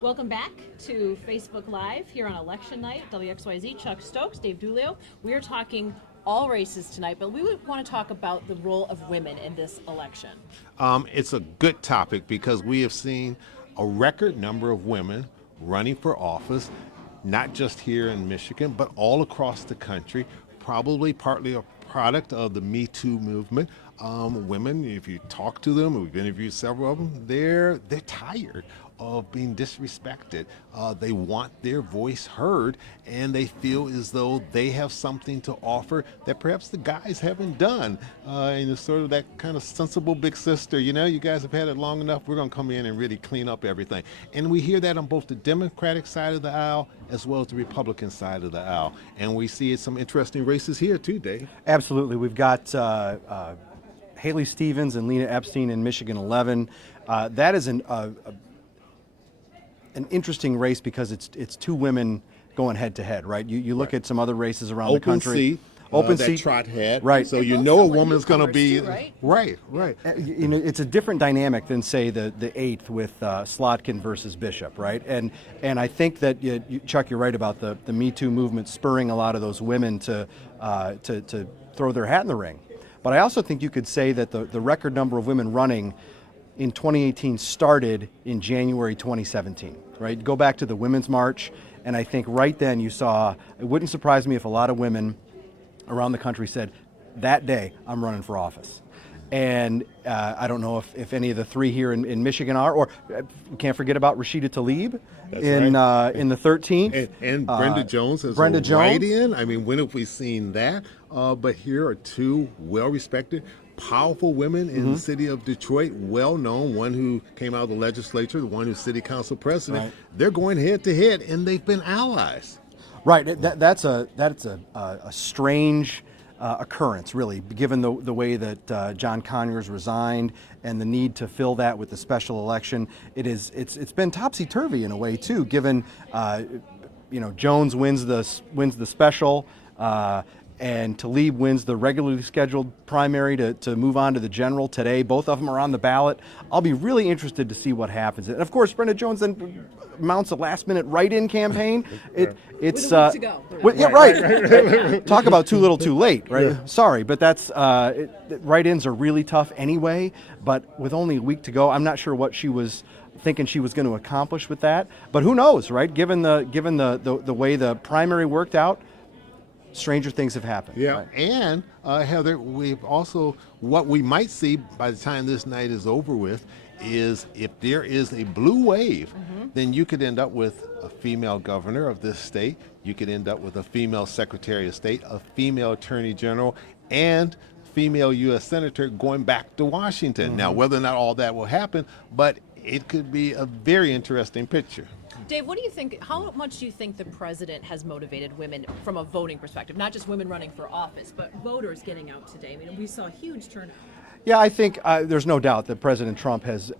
Welcome back to Facebook Live here on election night. WXYZ, Chuck Stokes, Dave Dulio. We are talking all races tonight, but we would want to talk about the role of women in this election. It's a good topic because we have seen a record number of women running for office, not just here in Michigan, but all across the country, probably partly a product of the Me Too movement. Women, if you talk to them, we've interviewed several of them, they're tired of being disrespected. They want their voice heard, and they feel as though they have something to offer that perhaps the guys haven't done. And it's sort of that kind of sensible big sister, you guys have had it long enough, we're going to come in and really clean up everything. And we hear that on both the Democratic side of the aisle as well as the Republican side of the aisle. And we see some interesting races here too, Dave. Absolutely. We've got Haley Stevens and Lena Epstein in Michigan 11. That is an interesting race because it's two women going head to head, right? You look at some other races around the country. Open seat, Trot had. Right. So a woman's going to be too, right? Right. It's a different dynamic than say the 8th with Slotkin versus Bishop, right? And I think that Chuck, you're right about the Me Too movement spurring a lot of those women to throw their hat in the ring. But I also think you could say that the record number of women running in 2018 started in January 2017, right? Go back to the Women's March, and I think right then you saw, it wouldn't surprise me if a lot of women around the country said, that day, I'm running for office. And I don't know if any of the three here in Michigan are, or we can't forget about Rashida Tlaib in the 13th. And Brenda Jones as Brenda a Jones. write-in. I mean, when have we seen that? But here are two well-respected, powerful women in the city of Detroit, well-known, one who came out of the legislature, the one who's city council president. Right. They're going head-to-head, and they've been allies. Right. That's a strange occurrence, really, given the way that John Conyers resigned and the need to fill that with the special election. It's been topsy-turvy in a way too, given Jones wins the special. And Tlaib wins the regularly scheduled primary to move on to the general today. Both of them are on the ballot. I'll be really interested to see what happens. And of course, Brenda Jones then mounts a last-minute write-in campaign. It's with a week to go. Right. Talk about too little, too late. Right. Yeah. Sorry, but that's write-ins are really tough anyway. But with only a week to go, I'm not sure what she was thinking she was going to accomplish with that. But who knows, right? Given the way the primary worked out, stranger things have happened. Yeah, right? And Heather, we've also, what we might see by the time this night is over with is if there is a blue wave, then you could end up with a female governor of this state, you could end up with a female secretary of state, a female attorney general, and female U.S. senator going back to Washington. Now, whether or not all that will happen, but it could be a very interesting picture. Dave, what do you think? How much do you think the president has motivated women from a voting perspective? Not just women running for office, but voters getting out today. I mean, we saw a huge turnout. Yeah, I think there's no doubt that President Trump has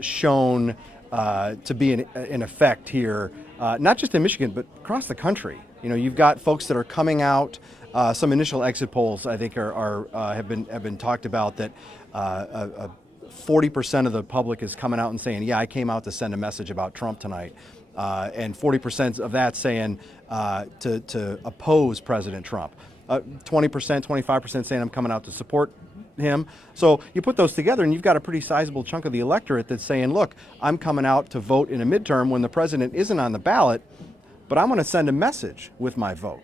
shown to be in effect here, not just in Michigan, but across the country. You've got folks that are coming out. Some initial exit polls, I think, have been talked about that 40% of the public is coming out and saying, "Yeah, I came out to send a message about Trump tonight." And 40% of that saying to oppose President Trump. 20%, 25% saying I'm coming out to support him. So you put those together and you've got a pretty sizable chunk of the electorate that's saying, look, I'm coming out to vote in a midterm when the president isn't on the ballot, but I'm going to send a message with my vote.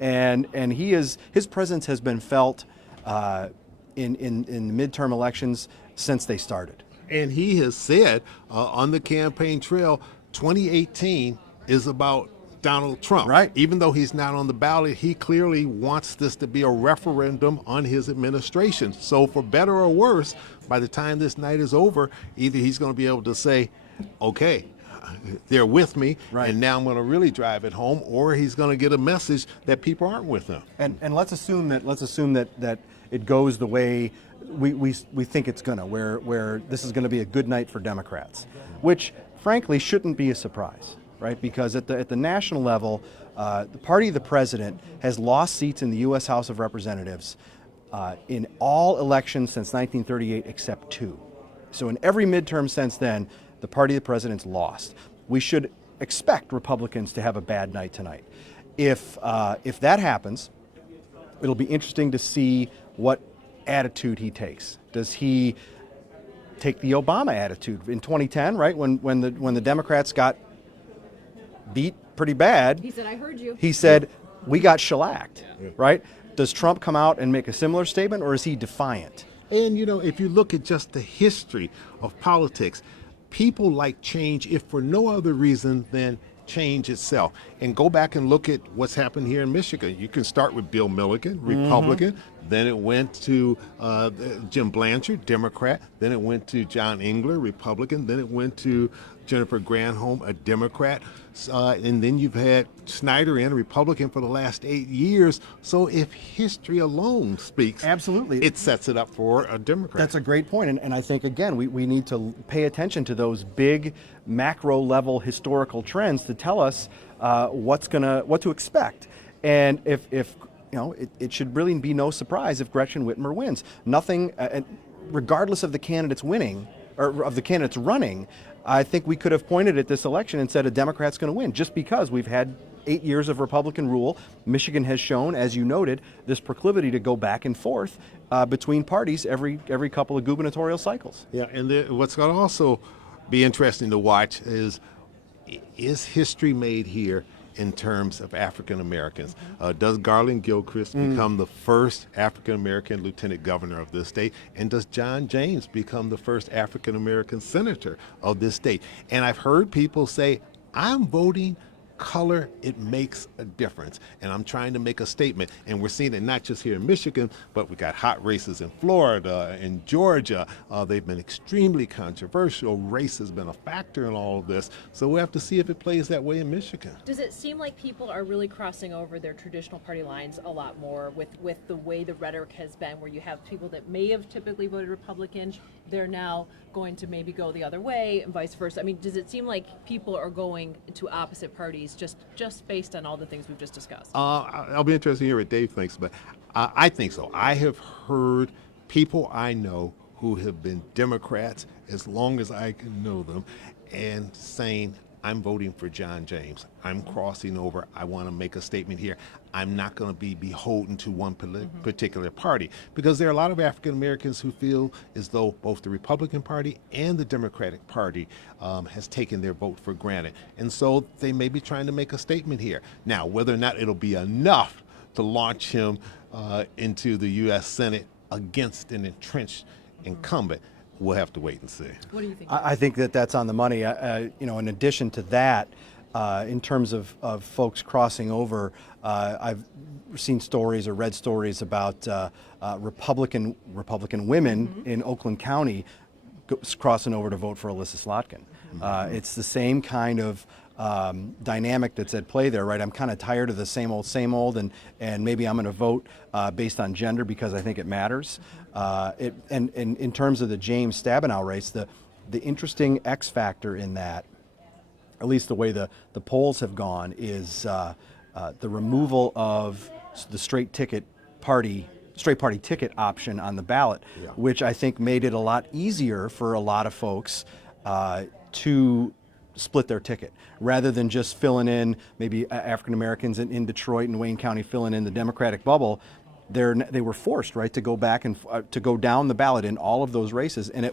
And his presence has been felt in midterm elections since they started. And he has said on the campaign trail, 2018 is about Donald Trump. Right. Even though he's not on the ballot, he clearly wants this to be a referendum on his administration. So for better or worse, by the time this night is over, either he's going to be able to say, okay, they're with me, right, and now I'm going to really drive it home, or he's going to get a message that people aren't with him. And let's assume that it goes the way we think it's going to, where this is going to be a good night for Democrats, which frankly shouldn't be a surprise, right? Because at the national level, the party of the president has lost seats in the U.S. House of Representatives in all elections since 1938 except two. So in every midterm since then, the party of the president's lost. we should expect Republicans to have a bad night tonight. If that happens, it'll be interesting to see what attitude he takes. Does he take the Obama attitude in 2010, right? When the Democrats got beat pretty bad. He said, "I heard you." He said, "We got shellacked," right? Does Trump come out and make a similar statement, or is he defiant? And if you look at just the history of politics, people like change if for no other reason than change itself. And go back and look at what's happened here in Michigan. You can start with Bill Milliken, Republican. Then it went to Jim Blanchard, Democrat. Then it went to John Engler, Republican. Then it went to Jennifer Granholm, a Democrat. And then you've had Snyder in, a Republican, for the last 8 years. So if history alone speaks, absolutely, it sets it up for a Democrat. That's a great point. And I think, again, we need to pay attention to those big macro level historical trends to tell us what to expect. And if it should really be no surprise if Gretchen Whitmer wins. Nothing, regardless of the candidates winning or of the candidates running, I think we could have pointed at this election and said a Democrat's going to win, just because we've had 8 years of Republican rule. Michigan has shown, as you noted, this proclivity to go back and forth between parties every couple of gubernatorial cycles. Yeah, and what's going to also be interesting to watch is history made here in terms of African Americans? Does Garland Gilchrist become the first African American lieutenant governor of this state? And does John James become the first African American senator of this state? And I've heard people say, I'm voting color, it makes a difference. And I'm trying to make a statement. And we're seeing it not just here in Michigan, but we got hot races in Florida, in Georgia. They've been extremely controversial. Race has been a factor in all of this. So we'll have to see if it plays that way in Michigan. Does it seem like people are really crossing over their traditional party lines a lot more with the way the rhetoric has been, where you have people that may have typically voted Republican, they're now going to maybe go the other way and vice versa? I mean, does it seem like people are going to opposite parties just based on all the things we've just discussed? I'll be interested to hear what Dave thinks, but I think so. I have heard people I know who have been Democrats as long as I can know them and saying, I'm voting for John James. I'm crossing over. I want to make a statement here. I'm not going to be beholden to one particular party, because there are a lot of African Americans who feel as though both the Republican Party and the Democratic Party has taken their vote for granted. And so they may be trying to make a statement here. Now, whether or not it'll be enough to launch him into the U.S. Senate against an entrenched incumbent, we'll have to wait and see. What do you think? I think that's on the money. In addition to that, in terms of folks crossing over, I've seen stories or read stories about Republican women in Oakland County crossing over to vote for Alyssa Slotkin. It's the same kind of dynamic that's at play there, right? I'm kind of tired of the same old, and maybe I'm going to vote based on gender because I think it matters. And in terms of the James Stabenow race, the interesting X factor in that, at least the way the polls have gone, is the removal of the straight party ticket option on the ballot, which I think made it a lot easier for a lot of folks to split their ticket, rather than just filling in maybe African Americans in Detroit and Wayne County filling in the Democratic bubble. They were forced, right, to go back and to go down the ballot in all of those races, and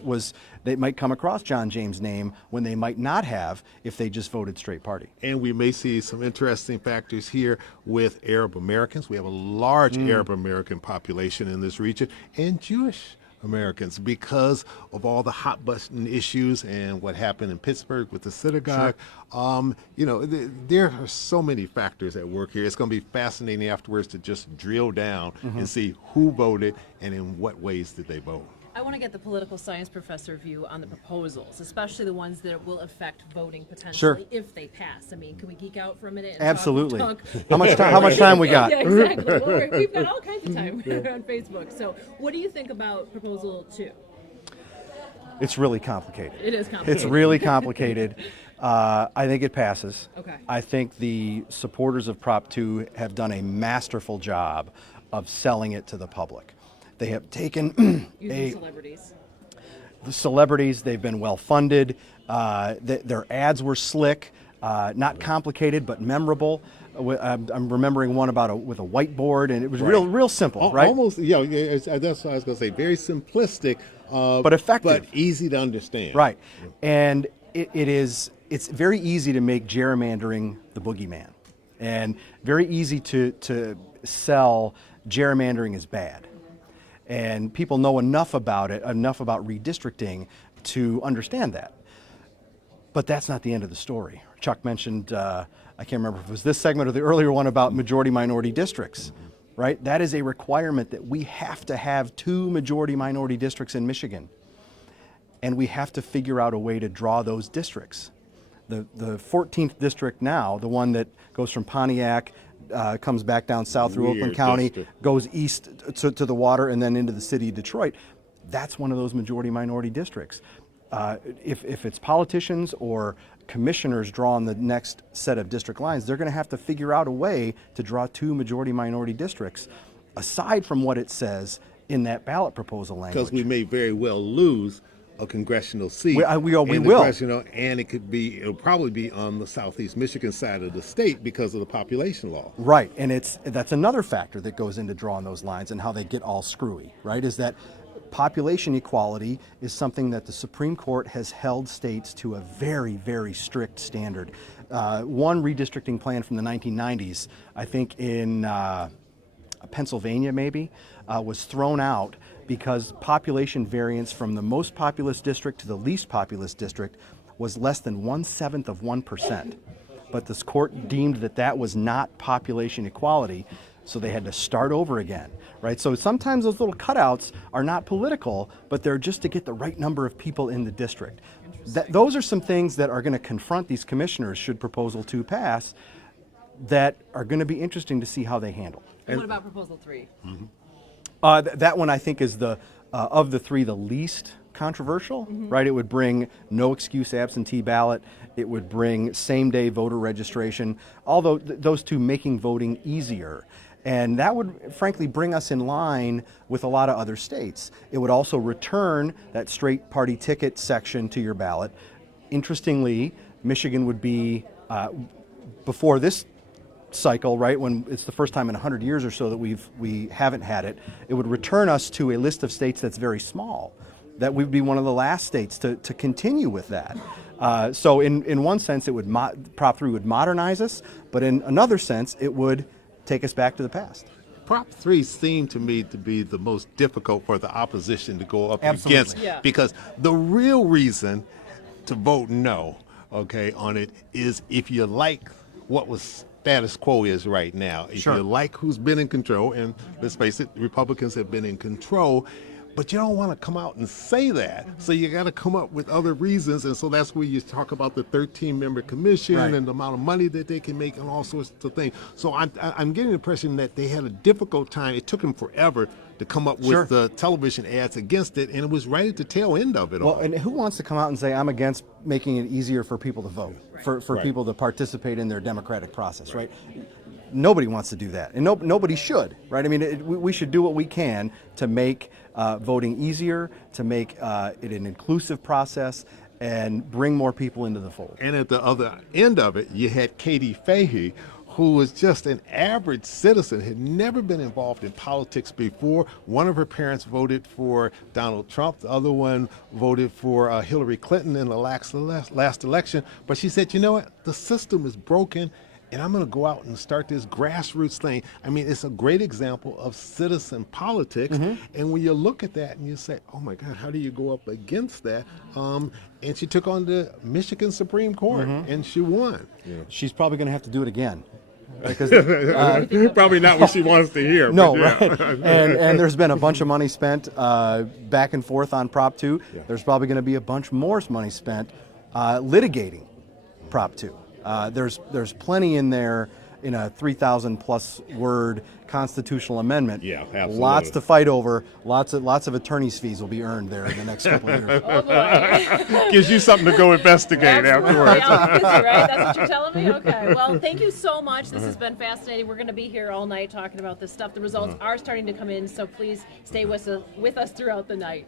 they might come across John James' name when they might not have if they just voted straight party. And we may see some interesting factors here with Arab Americans. We have a large Arab American population in this region, and Jewish Americans, because of all the hot button issues and what happened in Pittsburgh with the synagogue. There are so many factors at work here. It's going to be fascinating afterwards to just drill down and see who voted and in what ways did they vote. I want to get the political science professor view on the proposals, especially the ones that will affect voting potentially if they pass. I mean, can we geek out for a minute? And Absolutely. Talk? How much time we got? Yeah, exactly. Well, we've got all kinds of time on Facebook. So, what do you think about Proposal 2? It's really complicated. It is complicated. It's really complicated. I think it passes. Okay. I think the supporters of Prop 2 have done a masterful job of selling it to the public. They have taken Using celebrities. the celebrities, they've been well funded. Their ads were slick, not complicated but memorable. I'm remembering one with a whiteboard, and it was real simple, right? Almost, that's what I was going to say. Very simplistic, but effective, but easy to understand. Right, and it's very easy to make gerrymandering the boogeyman, and very easy to sell gerrymandering as bad. And people know enough about it, enough about redistricting to understand that. But that's not the end of the story. Chuck mentioned, I can't remember if it was this segment or the earlier one about majority-minority districts, right? That is a requirement that we have to have 2 majority-minority districts in Michigan. And we have to figure out a way to draw those districts. The 14th district now, the one that goes from Pontiac, comes back down south through Oakland County, goes east to the water, and then into the city of Detroit, that's one of those majority-minority districts. If it's politicians or commissioners drawing the next set of district lines, they're going to have to figure out a way to draw 2 majority-minority districts, aside from what it says in that ballot proposal language. Because we may very well lose a congressional seat. We will. And it'll probably be on the southeast Michigan side of the state because of the population law. Right, and that's another factor that goes into drawing those lines and how they get all screwy, right, is that population equality is something that the Supreme Court has held states to a very, very strict standard. One redistricting plan from the 1990s, I think in Pennsylvania maybe, was thrown out because population variance from the most populous district to the least populous district was less than 1/7 of 1%. But this court deemed that was not population equality, so they had to start over again, right? So sometimes those little cutouts are not political, but they're just to get the right number of people in the district. Those are some things that are going to confront these commissioners, should Proposal 2 pass, that are going to be interesting to see how they handle. And what about Proposal 3? That one I think is of the 3 the least controversial, right? It would bring no excuse absentee ballot. It would bring same-day voter registration, although those 2 making voting easier. And that would, frankly, bring us in line with a lot of other states. It would also return that straight party ticket section to your ballot. Interestingly, Michigan would be, before this cycle, right, when it's the first time in 100 years or so that we haven't had it, it would return us to a list of states that's very small. That we'd be one of the last states to continue with that. So in one sense, it would Prop 3 would modernize us, but in another sense, it would take us back to the past. Prop 3 seemed to me to be the most difficult for the opposition to go up against, because the real reason to vote no, on it is if you like what was status quo is right now. If you like who's been in control, and let's face it, Republicans have been in control, but you don't want to come out and say that. So you got to come up with other reasons, and so that's where you talk about the 13-member commission and the amount of money that they can make and all sorts of things. So I'm getting the impression that they had a difficult time. It took them forever to come up with the television ads against it, and it was right at the tail end of it all. Well, and who wants to come out and say, I'm against making it easier for people to vote, for people to participate in their democratic process, right? Nobody wants to do that, and nobody should, right? I mean, we should do what we can to make voting easier, to make it an inclusive process, and bring more people into the fold. And at the other end of it, you had Katie Fahey, who was just an average citizen, had never been involved in politics before. One of her parents voted for Donald Trump. The other one voted for Hillary Clinton in the last election. But she said, you know what? The system is broken, and I'm going to go out and start this grassroots thing. I mean, it's a great example of citizen politics. And when you look at that and you say, oh my God, how do you go up against that? And she took on the Michigan Supreme Court, and she won. She's probably going to have to do it again. Because probably not what she wants to hear. No, right. And there's been a bunch of money spent back and forth on Prop 2. There's probably going to be a bunch more money spent litigating Prop 2. There's plenty in there in a 3,000 plus word constitutional amendment. Yeah, absolutely. Lots to fight over. Lots of attorney's fees will be earned there in the next couple of years. Oh boy. Gives you something to go investigate afterwards. Right? That's what you're telling me? Okay. Well, thank you so much. This has been fascinating. We're going to be here all night talking about this stuff. The results are starting to come in, so please stay with us throughout the night.